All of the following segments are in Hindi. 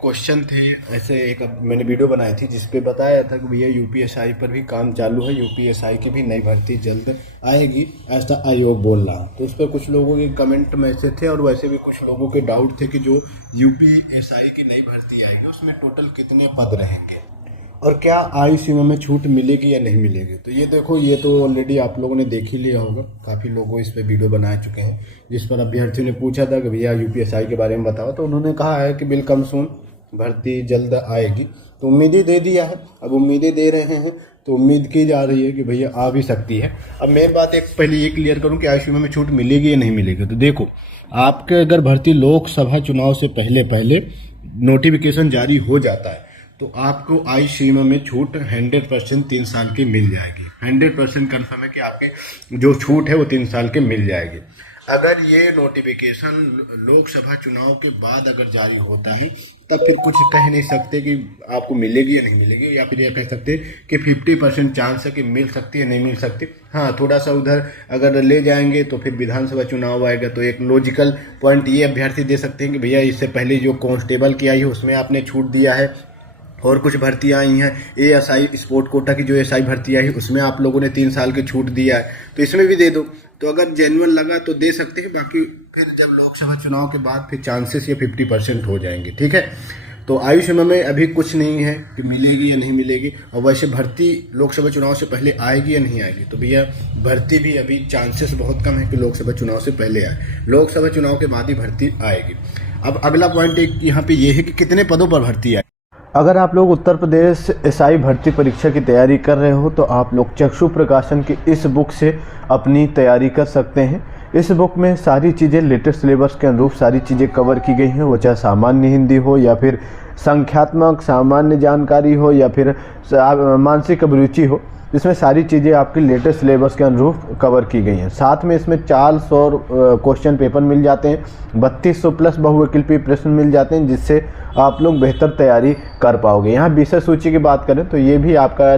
क्वेश्चन थे ऐसे, एक मैंने वीडियो बनाई थी जिस पे बताया था कि भैया यूपीएसआई पर भी काम चालू है, यूपीएसआई की भी नई भर्ती जल्द आएगी, ऐसा आयोग बोल रहा। तो उस पर कुछ लोगों के कमेंट में ऐसे थे और वैसे भी कुछ लोगों के डाउट थे कि जो यूपीएसआई की नई भर्ती आएगी उसमें टोटल कितने पद रहेंगे और क्या आयु सीमा में छूट मिलेगी या नहीं मिलेगी। तो ये देखो, ये तो ऑलरेडी आप लोगों ने देख ही लिया होगा, काफ़ी लोगों इस पे वीडियो बना चुके हैं, जिस पर अभ्यर्थियों ने पूछा था कि भैया यूपीएसआई के बारे में बताओ, तो उन्होंने कहा है कि वेलकम सून, भर्ती जल्द आएगी। तो उम्मीदें दे दिया है, अब उम्मीदें दे रहे हैं तो उम्मीद की जा रही है कि भैया आ भी सकती है। अब मैं बात एक पहले ये क्लियर करूं कि आयु सीमा में छूट मिलेगी या नहीं मिलेगी। तो देखो, आपके अगर भर्ती लोकसभा चुनाव से पहले पहले नोटिफिकेशन जारी हो जाता है तो आपको आयु सीमा में छूट 100% 3 साल की मिल जाएगी। 100% कन्फर्म है कि आपके जो छूट है वो 3 साल के मिल जाएगी। अगर ये नोटिफिकेशन लोकसभा चुनाव के बाद अगर जारी होता है तब फिर कुछ कह नहीं सकते कि आपको मिलेगी या नहीं मिलेगी, या फिर यह कह सकते कि 50% चांस है कि मिल सकती है, नहीं मिल सकती। हाँ, थोड़ा सा उधर अगर ले जाएंगे तो फिर विधानसभा चुनाव आएगा तो एक लॉजिकल पॉइंट ये अभ्यर्थी दे सकते हैं कि भैया इससे पहले जो कांस्टेबल की आई है उसमें आपने छूट दिया है और कुछ भर्तियां आई हैं, एएसआई स्पोर्ट कोटा की जो एसआई भर्ती आई है उसमें आप लोगों ने 3 साल की छूट दिया है, तो इसमें भी दे दो। तो अगर जेन्युइन लगा तो दे सकते हैं, बाकी फिर जब लोकसभा चुनाव के बाद फिर चांसेस ये 50% हो जाएंगे। ठीक है, तो आयु सीमा में अभी कुछ नहीं है कि मिलेगी या नहीं मिलेगी। और वैसे भर्ती लोकसभा चुनाव से पहले आएगी या नहीं आएगी, तो भैया भर्ती भी अभी चांसेस बहुत कम है कि लोकसभा चुनाव से पहले आए, लोकसभा चुनाव के बाद ही भर्ती आएगी। अब अगला पॉइंट एक यहाँ पे ये है कि कितने पदों पर भर्ती आए। अगर आप लोग उत्तर प्रदेश एसआई भर्ती परीक्षा की तैयारी कर रहे हो तो आप लोग चक्षु प्रकाशन की इस बुक से अपनी तैयारी कर सकते हैं। इस बुक में सारी चीज़ें लेटेस्ट सिलेबस के अनुरूप सारी चीज़ें कवर की गई हैं, वो चाहे सामान्य हिंदी हो या फिर संख्यात्मक सामान्य जानकारी हो या फिर मानसिक अभिरुचि हो, इसमें सारी चीज़ें आपकी लेटेस्ट सिलेबस के अनुरूप कवर की गई हैं। साथ में इसमें 400 क्वेश्चन पेपर मिल जाते हैं, 3200 प्लस बहुविकल्पीय प्रश्न मिल जाते हैं, जिससे आप लोग बेहतर तैयारी कर पाओगे। यहाँ विषय सूची की बात करें तो ये भी आपका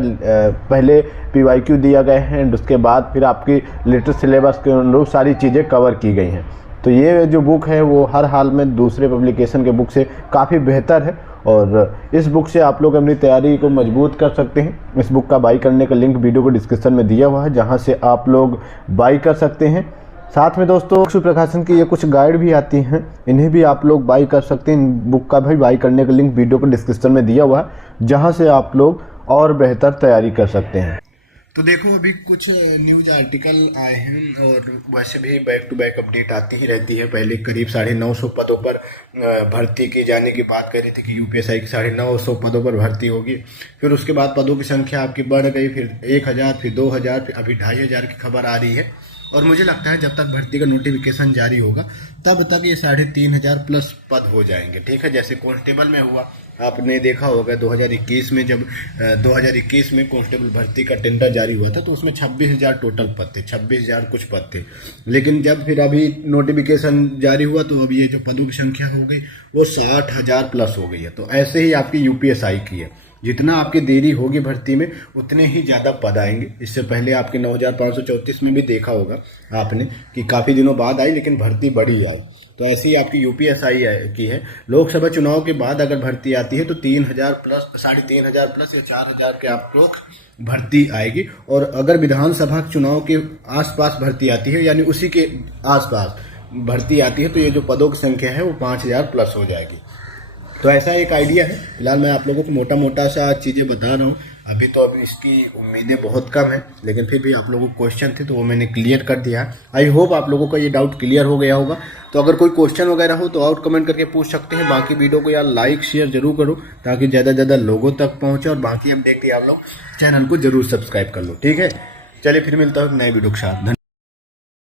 पहले PYQ दिया गया है एंड उसके बाद फिर आपकी लेटेस्ट सिलेबस के अनुरूप सारी चीज़ें कवर की गई हैं। तो ये जो बुक है वो हर हाल में दूसरे पब्लिकेशन के बुक से काफ़ी बेहतर है और इस बुक से आप लोग अपनी तैयारी को मजबूत कर सकते हैं। इस बुक का बाई करने का लिंक वीडियो को डिस्क्रिप्शन में दिया हुआ है, जहां से आप लोग बाई कर सकते हैं। साथ में दोस्तों चक्षु प्रकाशन की ये कुछ गाइड भी आती हैं, इन्हें भी आप लोग बाई कर सकते हैं। बुक का भी बाई करने का लिंक वीडियो को डिस्क्रिप्शन में दिया हुआ है, जहाँ से आप लोग और बेहतर तैयारी कर सकते हैं। तो देखो, अभी कुछ न्यूज आर्टिकल आए हैं और वैसे भी बैक टू बैक अपडेट आती ही रहती है। पहले करीब 950 पदों पर भर्ती की जाने की बात कर रही थी कि यूपीएसआई की 950 पदों पर भर्ती होगी। फिर उसके बाद पदों की संख्या आपकी बढ़ गई, फिर 1000, फिर 2000, फिर अभी 2500 की खबर आ रही है। और मुझे लगता है जब तक भर्ती का नोटिफिकेशन जारी होगा तब तक ये 3500 प्लस पद हो जाएंगे। ठीक है, जैसे कांस्टेबल में हुआ, आपने देखा होगा 2021 में, जब 2021 में कांस्टेबल भर्ती का टेंडर जारी हुआ था तो उसमें 26,000 टोटल पद थे, 26,000 कुछ पद थे। लेकिन जब फिर अभी नोटिफिकेशन जारी हुआ तो अभी ये जो पदों की संख्या हो गई वो 60,000 प्लस हो गई है। तो ऐसे ही आपकी यूपीएसआई की है, जितना आपकी देरी होगी भर्ती में उतने ही ज़्यादा पद आएंगे। इससे पहले आपके 9,534 में भी देखा होगा आपने कि काफ़ी दिनों बाद आई लेकिन भर्ती बढ़ी आई। तो ऐसी ही आपकी यूपीएसआई की है। लोकसभा चुनाव के बाद अगर भर्ती आती है तो 3,000 प्लस, 3,500 प्लस या 4,000 के आप लोग भर्ती आएगी। और अगर विधानसभा चुनाव के आसपास भर्ती आती है, यानी उसी के आसपास भर्ती आती है, तो ये जो पदों की संख्या है वो 5,000 प्लस हो जाएगी। तो ऐसा एक आइडिया है। फिलहाल मैं आप लोगों को मोटा मोटा सा चीज़ें बता रहा हूँ। अभी तो अभी इसकी उम्मीदें बहुत कम है, लेकिन फिर भी आप लोगों को क्वेश्चन थे तो वो मैंने क्लियर कर दिया। आई होप आप लोगों का ये डाउट क्लियर हो गया होगा। तो अगर कोई क्वेश्चन वगैरह हो तो और कमेंट करके पूछ सकते हैं। बाकी वीडियो को यार लाइक शेयर जरूर करो ताकि ज़्यादा से ज़्यादा लोगों तक पहुँचे, और बाकी अपडेट आप लोग चैनल को जरूर सब्सक्राइब कर लो। ठीक है, चलिए फिर मिलता हूँ नए वीडियो के साथ।